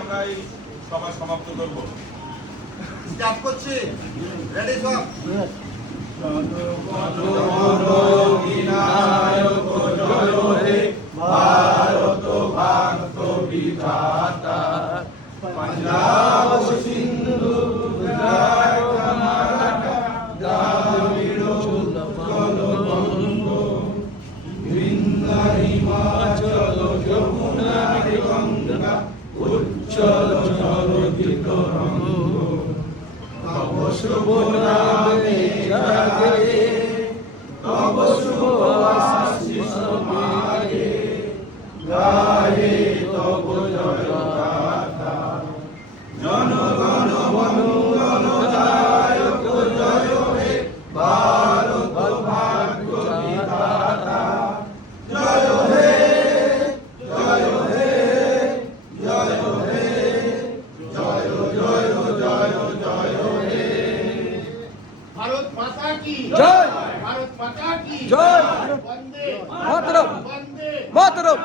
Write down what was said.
আমরা এই সভা সমাপ্ত করব। স্টার্ট করছি। রেডি সব। ভারত ভারত বিধাতা पंजाब सिंधु गुजरात कर्नाटक द्राविड़ उत्कल बंगो गंगा हिमाचल यमुना गंगा उच्चल जलधि तरंगो तव शुभ नामे जागे तव शुभ आशीष मागे गाहे तव जय गाथा जनगण मंगल दायक जय हे भारत भाग्य विधाता जय हे जय हे जय हे जय जय जय जय हे भारत माता की जय। भारत माता की जय। वंदे मातरम। वंदे मातरम।